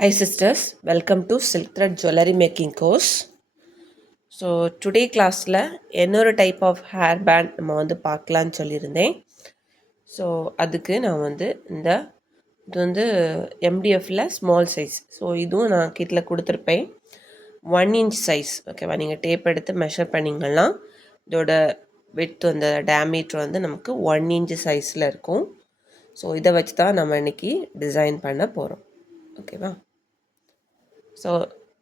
Hi sisters, welcome to Silk Thread Jewelry Making course. So today கிளாஸில் இன்னொரு type of hair band நம்ம பார்க்கலான்னு சொல்லியிருந்தேன். ஸோ அதுக்கு நான் இது எம்டிஎஃப்பில் ஸ்மால் சைஸ். ஸோ இதுவும் நான் கிட்டில் கொடுத்துருப்பேன். 1 inch சைஸ். ஓகேவா, நீங்கள் டேப் எடுத்து மெஷர் பண்ணிங்கன்னா இதோட விட்த் டேமீட்டர் நமக்கு 1 inch சைஸில் இருக்கும். ஸோ இதை வச்சு தான் நம்ம இன்றைக்கி டிசைன் பண்ண போகிறோம். ஓகேவா, ஸோ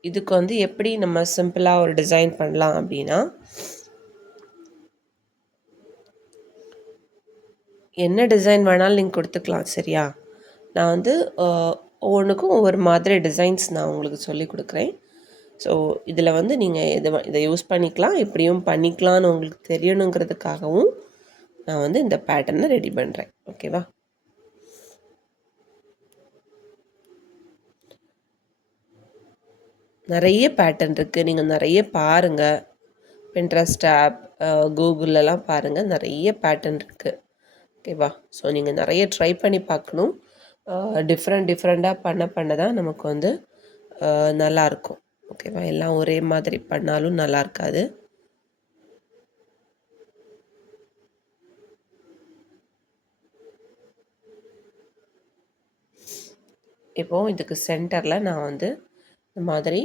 இதுக்கு எப்படி நம்ம சிம்பிளாக ஒரு டிசைன் பண்ணலாம் அப்படின்னா, என்ன டிசைன் வேணாலும் நீங்கள் கொடுத்துக்கலாம். சரியா, நான் ஒவ்வொன்றுக்கும் ஒவ்வொரு மாதிரி டிசைன்ஸ் நான் உங்களுக்கு சொல்லி கொடுக்குறேன். ஸோ இதில் நீங்கள் இதை யூஸ் பண்ணிக்கலாம், எப்படியும் பண்ணிக்கலான்னு உங்களுக்கு தெரியணுங்கிறதுக்காகவும் நான் இந்த பேட்டர்னை ரெடி பண்ணுறேன். ஓகேவா, நிறைய பேட்டர்ன் இருக்குது, நீங்கள் நிறைய பாருங்கள். பின்ட்ரெஸ்ட் ஆப், கூகுளெலாம் பாருங்கள், நிறைய பேட்டர்ன் இருக்குது. ஓகேவா, ஸோ நீங்கள் நிறைய ட்ரை பண்ணி பார்க்கணும். டிஃப்ரெண்ட்டாக பண்ண தான் நமக்கு நல்லாயிருக்கும். ஓகேவா, எல்லாம் ஒரே மாதிரி பண்ணாலும் நல்லா இருக்காது. இப்போது இதுக்கு சென்டரில் நான் இந்த மாதிரி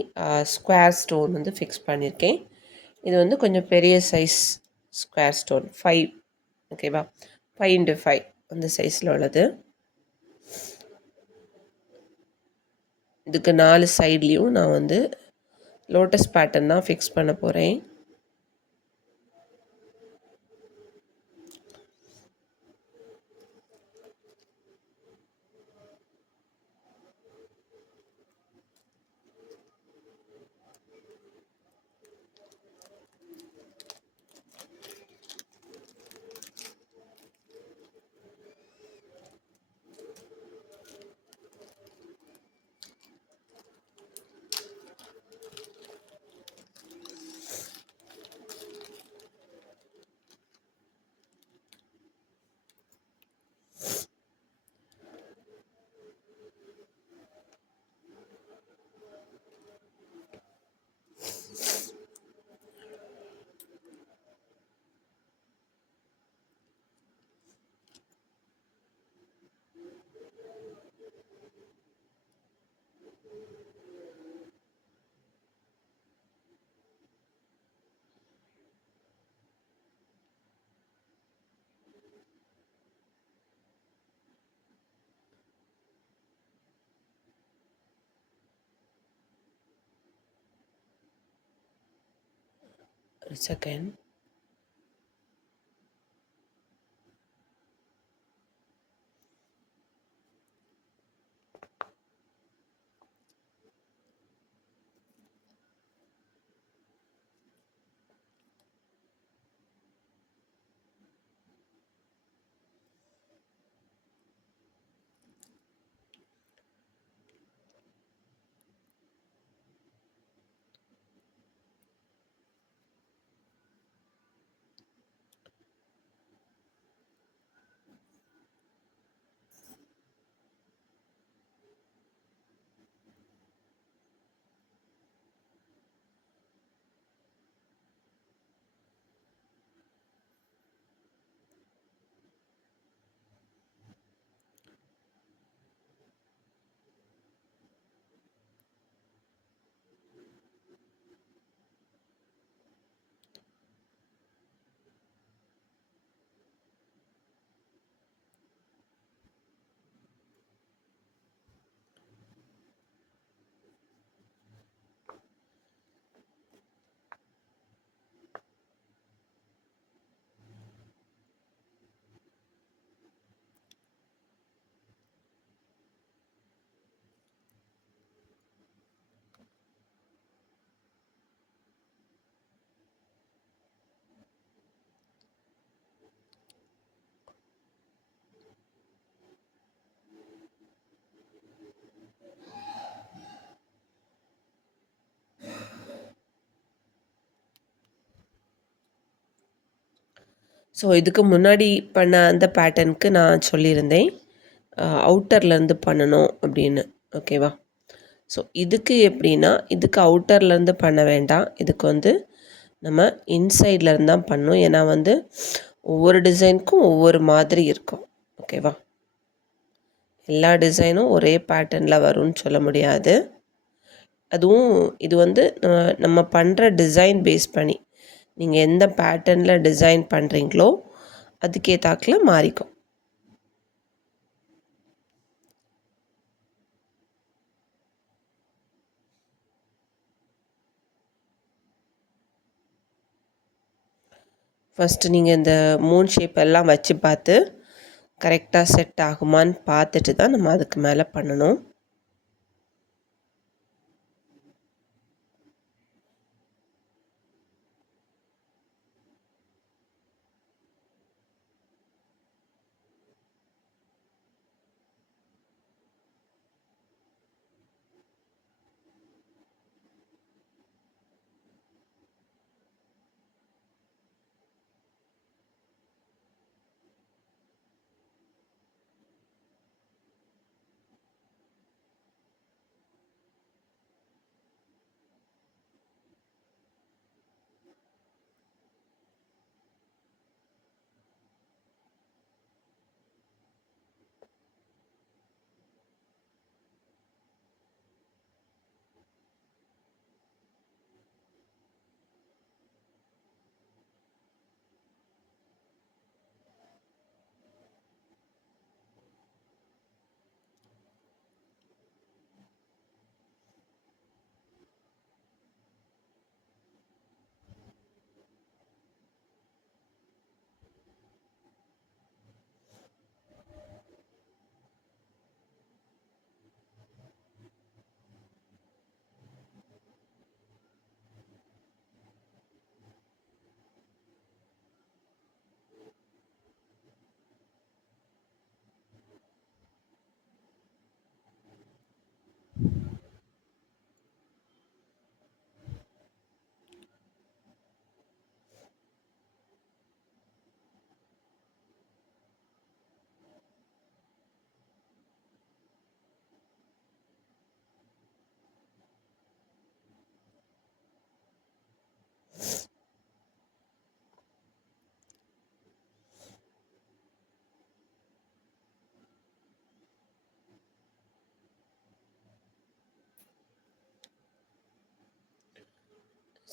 ஸ்கொயர் ஸ்டோன் ஃபிக்ஸ் பண்ணியிருக்கேன். இது கொஞ்சம் பெரிய சைஸ் ஸ்கொயர் ஸ்டோன் 5. ஓகேவா, 5 into 5 அந்த சைஸில் உள்ளது. இதுக்கு 4 சைட்லேயும் நான் லோட்டஸ் பேட்டர்ன் தான் ஃபிக்ஸ் பண்ண போகிறேன். ஒரு செகண்ட். ஸோ இதுக்கு முன்னாடி பண்ண அந்த பேட்டர்னுக்கு நான் சொல்லியிருந்தேன் அவுட்டர்லேருந்து பண்ணணும் அப்படின்னு. ஓகேவா, ஸோ இதுக்கு எப்படின்னா, இதுக்கு அவுட்டர்லேருந்து பண்ண வேண்டாம். இதுக்கு வந்து நம்ம இன்சைட்லேருந்து தான் பண்ணணும். ஏன்னா வந்து ஒவ்வொரு டிசைனுக்கும் ஒவ்வொரு மாதிரி இருக்கும். ஓகேவா? எல்லா டிசைனும் ஒரே பேட்டர்னில் வரும்னு சொல்ல முடியாது. அதுவும் இது வந்து நம்ம பண்ணுற டிசைன் பேஸ் பண்ணி, நீங்கள் எந்த பேட்டர்னில் டிசைன் பண்ணுறீங்களோ அதுக்கேத்தாக்கில் மாறிக்கும். ஃபஸ்ட்டு நீங்கள் இந்த மூன் ஷேப் எல்லாம் வச்சு பார்த்து கரெக்டாக செட் ஆகுமான்னு பார்த்துட்டு தான் நம்ம அதுக்கு மேலே பண்ணணும்.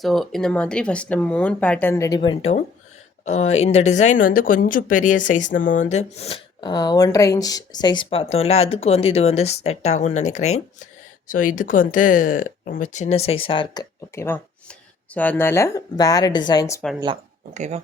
ஸோ இந்த மாதிரி ஃபஸ்ட் நம்ம மூன் பேட்டர்ன் ரெடி பண்ணிட்டோம். இந்த டிசைன் வந்து கொஞ்சம் பெரிய சைஸ், நம்ம வந்து 1.5 இன்ச் சைஸ் பார்த்தோம்ல, அதுக்கு வந்து இது வந்து செட் ஆகும்னு நினைக்கிறேன். ஸோ இதுக்கு வந்து ரொம்ப சின்ன சைஸாக இருக்குது. ஓகேவா? ஸோ அதனால் வேறு டிசைன்ஸ் பண்ணலாம். ஓகேவா?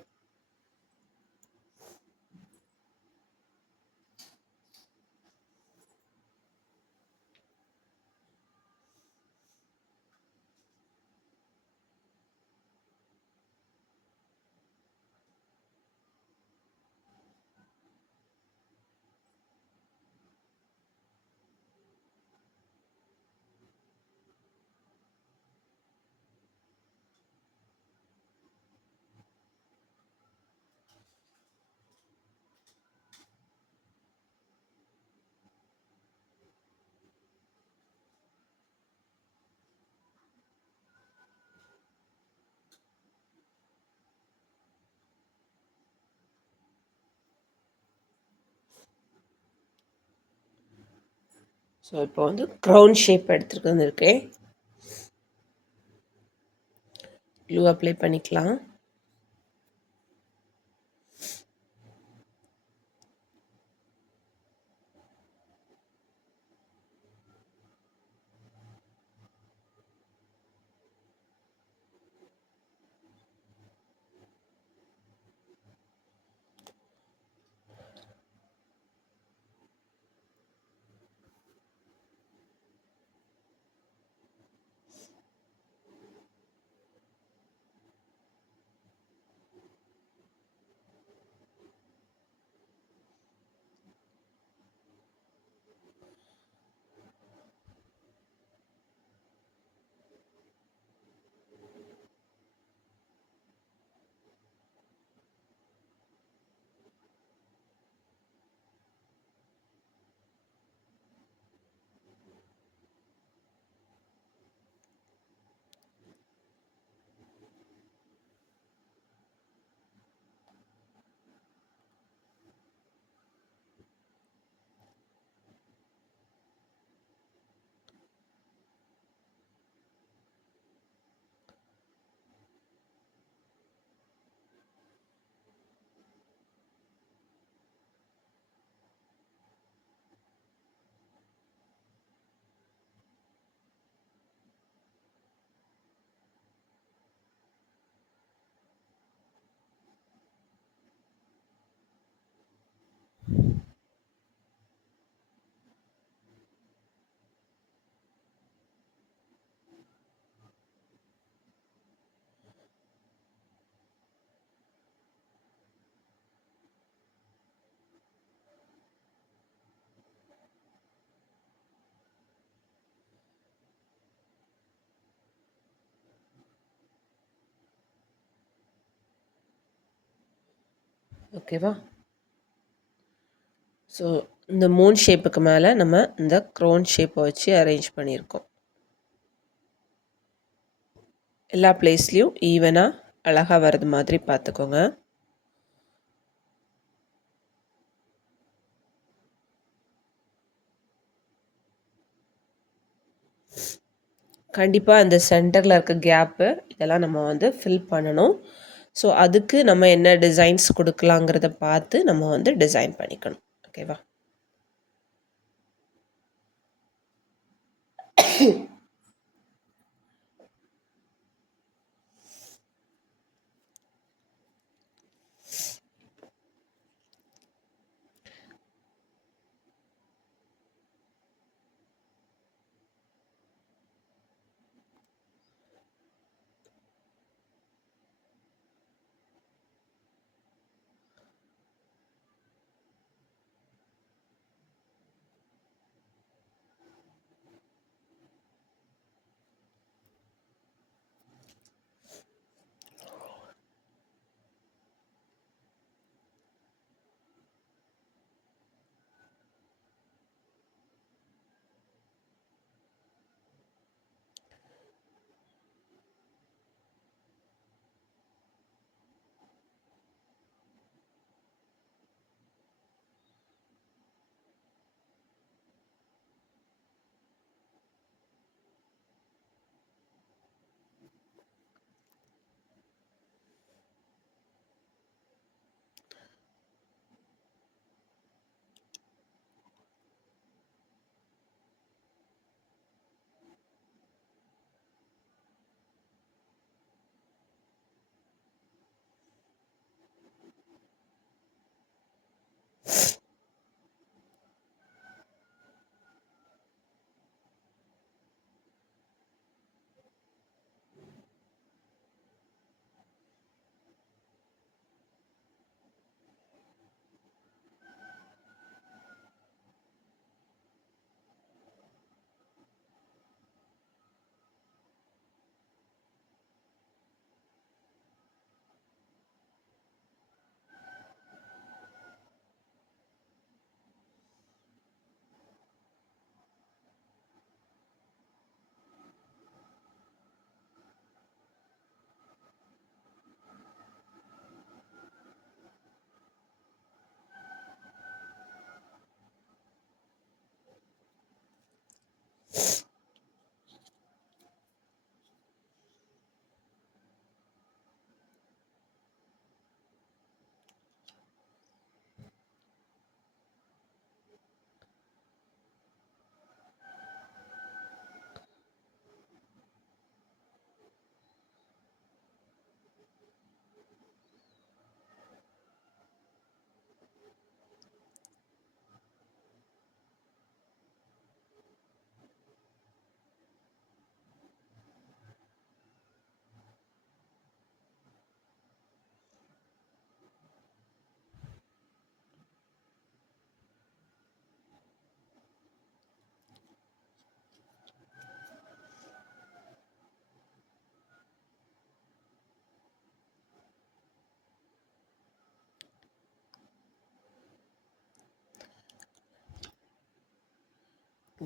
ஸோ இப்போ வந்து க்ரௌன் ஷேப் எடுத்துகிட்டு வந்திருக்கேன். க்ளூ அப்ளை பண்ணிக்கலாம். ஓகேவா? ஸோ இந்த மூன் ஷேப்புக்கு மேலே நம்ம இந்த க்ரோன் ஷேப்பை வச்சு அரேஞ்ச் பண்ணியிருக்கோம். எல்லா பிளேஸ்லேயும் ஈவனாக அழகாக வர்றது மாதிரி பார்த்துக்கோங்க. கண்டிப்பாக அந்த சென்டரில் இருக்க கேப்பு இதெல்லாம் நம்ம வந்து ஃபில் பண்ணணும். ஸோ அதுக்கு நம்ம என்ன டிசைன்ஸ் கொடுக்கலாங்கிறத பார்த்து நம்ம வந்து டிசைன் பண்ணிக்கணும். ஓகேவா?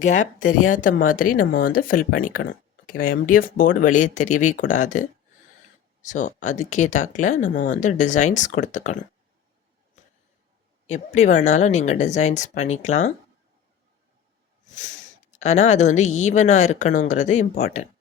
கேப் தெரியாத மாதிரி நம்ம வந்து ஃபில் பண்ணிக்கணும். ஓகேவா? எம்டிஎஃப் போர்டு வெளியே தெரியவே கூடாது. ஸோ அதுக்கேத்தாக்கில் நம்ம வந்து டிசைன்ஸ் கொடுத்துக்கணும். எப்படி வேணாலும் நீங்கள் டிசைன்ஸ் பண்ணிக்கலாம். ஆனால் அது வந்து ஈவனாக இருக்கணுங்கிறது இம்பார்ட்டன்ட்.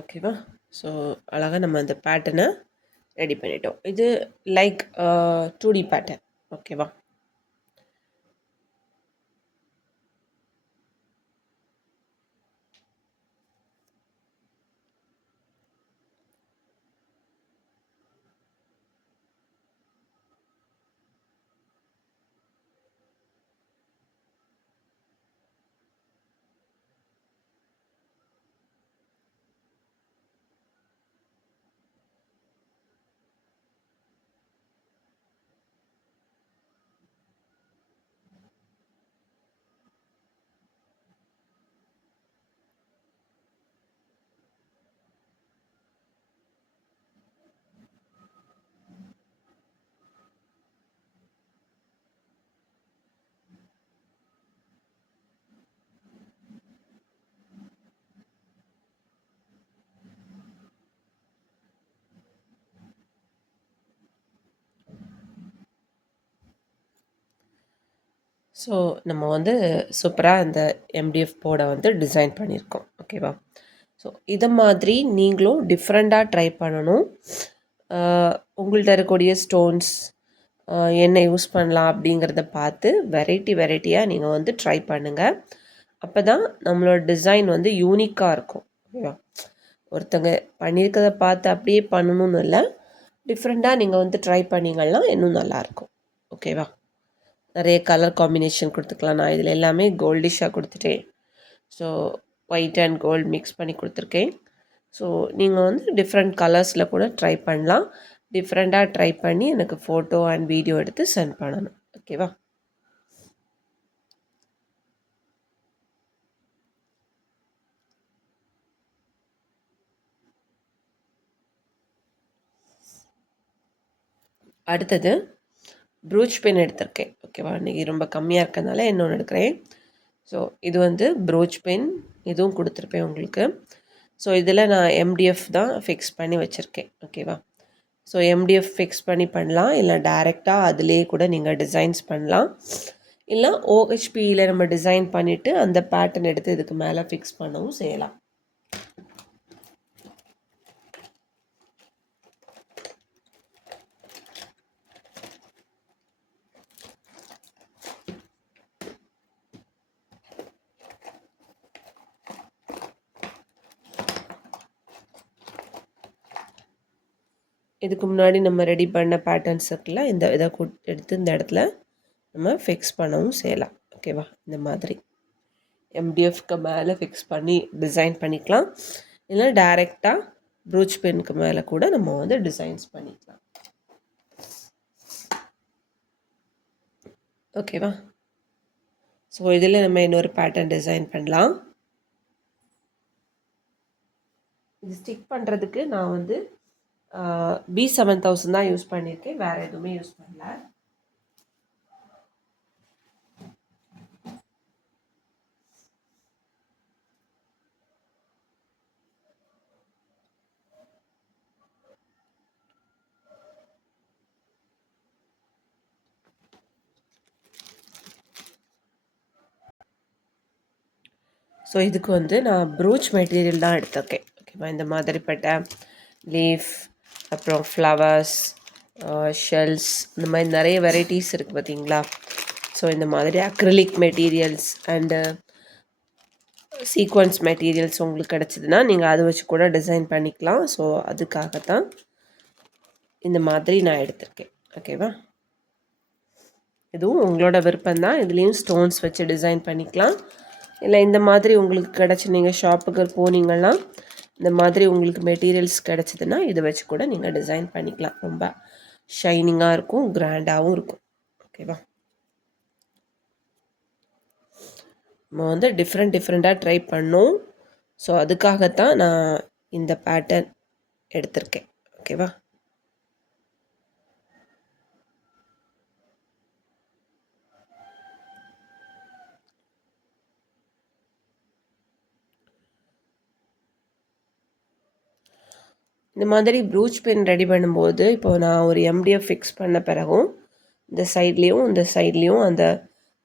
ஓகேவா? ஸோ அழகாக நம்ம அந்த பேட்டர்னை ரெடி பண்ணிட்டோம். இது லைக் 2D பேட்டர்ன். ஓகேவா? ஸோ நம்ம வந்து சூப்பராக இந்த MDF போர்டை வந்து டிசைன் பண்ணியிருக்கோம். ஓகேவா? ஸோ இதை மாதிரி நீங்களும் டிஃப்ரெண்ட்டாக ட்ரை பண்ணணும். உங்கள்கிட்ட இருக்கக்கூடிய ஸ்டோன்ஸ் என்ன யூஸ் பண்ணலாம் அப்படிங்கிறத பார்த்து வெரைட்டியாக நீங்கள் வந்து ட்ரை பண்ணுங்கள். அப்போ தான் நம்மளோட டிசைன் வந்து யூனிக்காக இருக்கும். ஓகேவா? ஒருத்தங்க பண்ணியிருக்கிறத பார்த்து அப்படியே பண்ணணும்னு இல்லை, டிஃப்ரெண்ட்டாக நீங்கள் வந்து ட்ரை பண்ணிங்கன்னா இன்னும் நல்லாயிருக்கும். ஓகேவா? நிறைய கலர் காம்பினேஷன் கொடுத்துக்கலாம். நான் இதில் எல்லாமே கோல்டிஷாக கொடுத்துட்டேன். So white and gold mix பண்ணி கொடுத்துருக்கேன். ஸோ நீங்கள் வந்து டிஃப்ரெண்ட் கலர்ஸில் கூட ட்ரை பண்ணலாம். டிஃப்ரெண்ட்டாக ட்ரை பண்ணி எனக்கு ஃபோட்டோ அண்ட் வீடியோ எடுத்து சென்ட் பண்ணணும். ஓகேவா? அடுத்தது ப்ரூச் பென் எடுத்திருக்கேன். ஓகேவா? இன்றைக்கி ரொம்ப கம்மியாக இருக்கிறதுனால இன்னொன்று எடுக்கிறேன். ஸோ இது வந்து ப்ரூச் பென், இதுவும் கொடுத்துருப்பேன் உங்களுக்கு. ஸோ இதில் நான் MDF தான் ஃபிக்ஸ் பண்ணி வச்சுருக்கேன். ஓகேவா? ஸோ MDF ஃபிக்ஸ் பண்ணி பண்ணலாம், இல்லை டைரெக்டாக அதிலே கூட நீங்கள் டிசைன்ஸ் பண்ணலாம். இல்லை OHPயில் நம்ம டிசைன் பண்ணிவிட்டு அந்த பேட்டர்ன் எடுத்து இதுக்கு மேலே ஃபிக்ஸ் பண்ணவும் செய்யலாம். இதுக்கு முன்னாடி நம்ம ரெடி பண்ண பேட்டர்ன்ஸ் இருக்குல்ல, இதை எடுத்து இந்த இடத்துல நம்ம ஃபிக்ஸ் பண்ணவும் செய்யலாம். ஓகேவா? இந்த மாதிரி MDFக்கு மேலே ஃபிக்ஸ் பண்ணி டிசைன் பண்ணிக்கலாம். இல்லை டைரெக்டாக ப்ரூச் பென்னுக்கு மேலே கூட நம்ம வந்து டிசைன்ஸ் பண்ணிக்கலாம். ஓகேவா? ஸோ இதில் நம்ம இன்னொரு பேட்டர்ன் டிசைன் பண்ணலாம். இது ஸ்டிக் பண்ணுறதுக்கு நான் வந்து B7000 தான் யூஸ் பண்ணியிருக்கேன், வேறு எதுவுமே யூஸ் பண்ணல. ஸோ இதுக்கு வந்து நான் ப்ரூச் மெட்டீரியல் தான் எடுத்திருக்கேன். ஓகேவா? இந்த மாதிரிப்பட்ட லீஃப், அப்புறம் ஃப்ளவர்ஸ், ஷெல்ஸ், இந்த மாதிரி நிறைய வெரைட்டிஸ் இருக்குது பார்த்தீங்களா? ஸோ இந்த மாதிரி acrylic materials and sequence materials உங்களுக்கு கிடச்சிதுன்னா நீங்கள் அதை வச்சு கூட டிசைன் பண்ணிக்கலாம். ஸோ அதுக்காகத்தான் இந்த மாதிரி நான் எடுத்திருக்கேன். ஓகேவா? இதுவும் உங்களோட விருப்பம்தான். இதுலேயும் ஸ்டோன்ஸ் வச்சு டிசைன் பண்ணிக்கலாம். இல்லை இந்த மாதிரி உங்களுக்கு கிடச்சி நீங்கள் ஷாப்புக்கு போனீங்கன்னா இந்த மாதிரி உங்களுக்கு மெட்டீரியல்ஸ் கிடச்சிதுன்னா இதை வச்சு கூட நீங்கள் டிசைன் பண்ணிக்கலாம். ரொம்ப ஷைனிங்காக இருக்கும், கிராண்டாகவும் இருக்கும். ஓகேவா? நம்ம வந்து டிஃப்ரெண்ட்டாக ட்ரை பண்ணோம். ஸோ அதுக்காகத்தான் நான் இந்த பேட்டர்ன் எடுத்திருக்கேன். ஓகேவா? இந்த மாதிரி ப்ரூச் பென் ரெடி பண்ணும்போது இப்போது நான் ஒரு MDF ஃபிக்ஸ் பண்ண பிறகும் இந்த சைட்லேயும் அந்த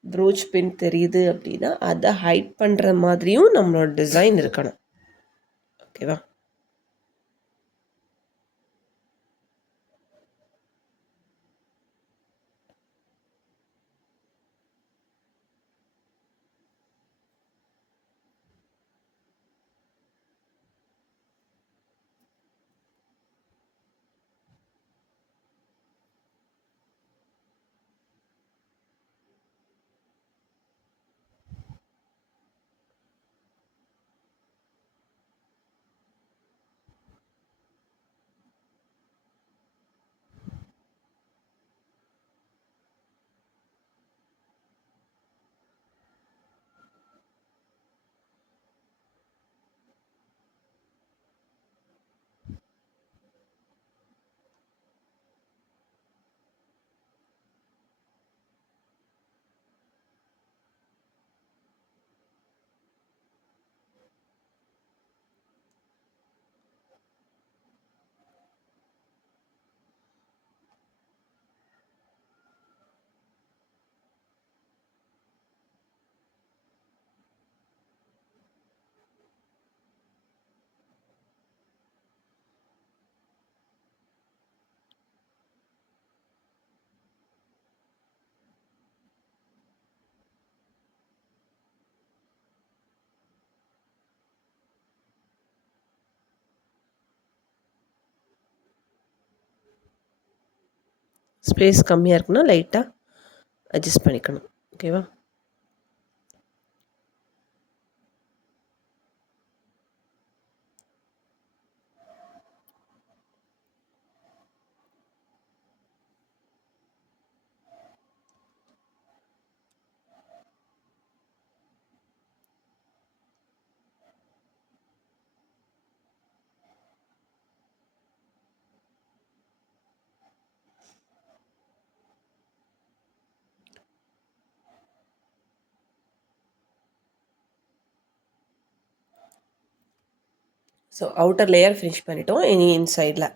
ப்ரூச் பென் தெரியுது அப்படின்னா அதை ஹைட் பண்ணுற மாதிரியும் நம்மளோட டிசைன் இருக்கணும். ஓகேவா? ஸ்பேஸ் கம்மியாக இருக்குன்னா லைட்டாக அட்ஜஸ்ட் பண்ணிக்கணும். ஓகேவா? ஸோ அவுட்டர் லேயர் ஃபினிஷ் பண்ணிட்டோம். இனி இன்சைடில்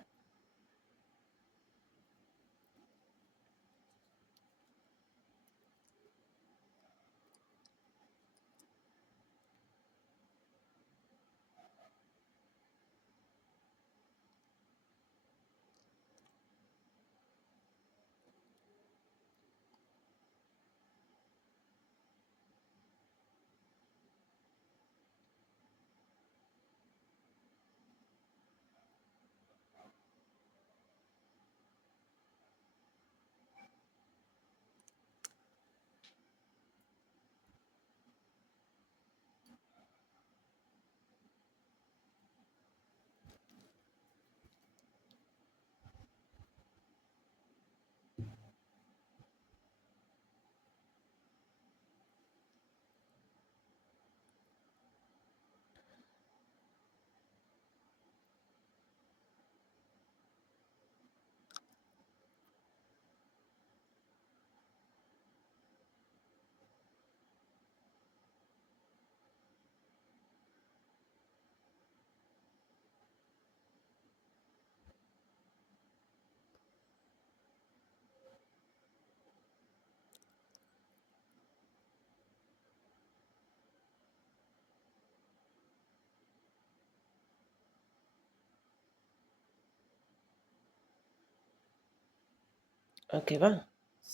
ஓகேவா?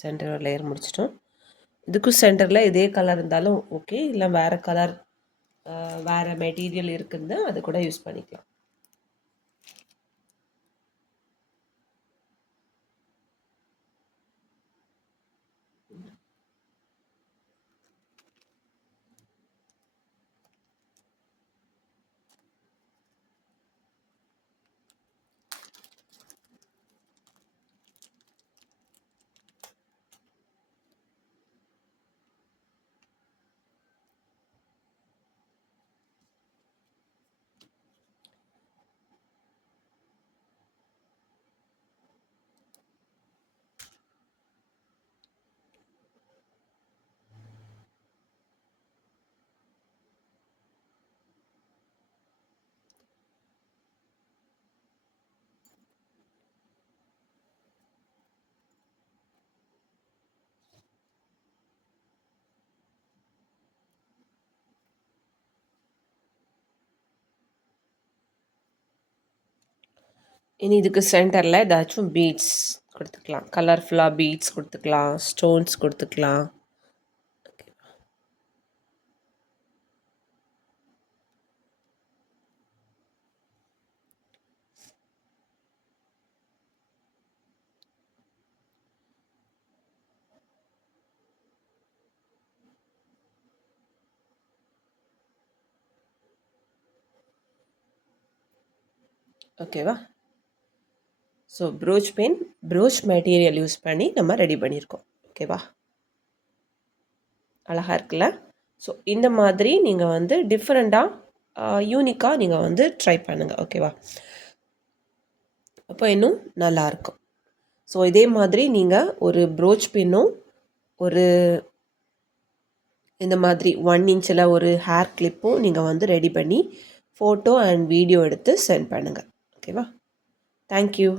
சென்டர் லேயர் முடிச்சிட்டோம். இதுக்கும் சென்டரில் இதே கலர் இருந்தாலும் ஓகே, இல்லை வேறு கலர் வேறு மெட்டீரியல் இருக்குதுன்னா அது கூட யூஸ் பண்ணிக்கலாம். இனி இதுக்கு சென்டரில் ஏதாச்சும் பீட்ஸ் கொடுத்துக்கலாம். கலர்ஃபுல்லாக பீட்ஸ் கொடுத்துக்கலாம், ஸ்டோன்ஸ் கொடுத்துக்கலாம். ஓகேவா? So brooch pen, brooch material use பண்ணி நம்ம ரெடி பண்ணியிருக்கோம். ஓகேவா? அழகாக இருக்குல்ல? ஸோ இந்த மாதிரி நீங்கள் வந்து டிஃப்ரெண்ட்டாக யூனிக்காக நீங்கள் வந்து ட்ரை பண்ணுங்கள். ஓகேவா? அப்போ இன்னும் நல்லாயிருக்கும். ஸோ இதே மாதிரி நீங்கள் ஒரு ப்ரோச் பின்னும் ஒரு இந்த மாதிரி 1 இன்ச்சில் ஒரு ஹேர் கிளிப்பும் நீங்கள் வந்து ரெடி பண்ணி ஃபோட்டோ அண்ட் வீடியோ எடுத்து சென்ட் பண்ணுங்கள். ஓகேவா? தேங்க்யூ.